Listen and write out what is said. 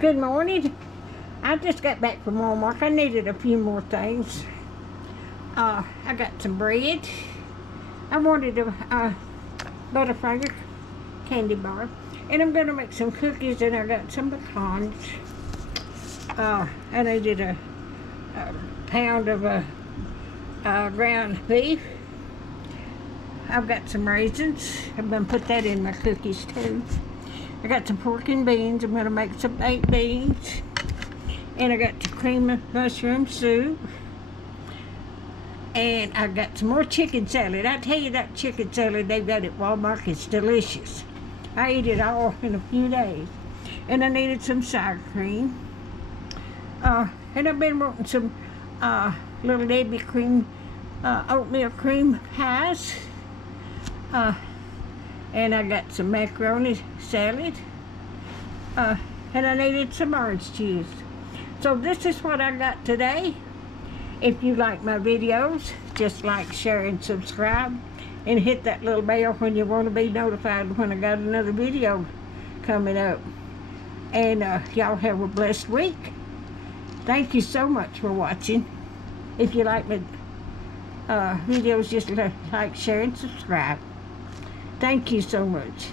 Good morning. I just got back from Walmart. I needed a few more things. I got some bread. I wanted a Butterfinger candy bar. And I'm going to make some cookies, and I got some pecans. I needed a pound of ground beef. I've got some raisins. I'm going to put that in my cookies too. I got some pork and beans. I'm going to make some baked beans. And I got some cream of mushroom soup. And I got some more chicken salad. I tell you, that chicken salad they got at Walmart is delicious. I ate it all in a few days. And I needed some sour cream. And I've been wanting some Little Debbie cream, oatmeal cream pies. And I got some macaroni salad. And I needed some orange juice. So this is what I got today. If you like my videos, just like, share, and subscribe. And hit that little bell when you want to be notified when I got another video coming up. And y'all have a blessed week. Thank you so much for watching. If you like my videos, just like, share, and subscribe. Thank you so much.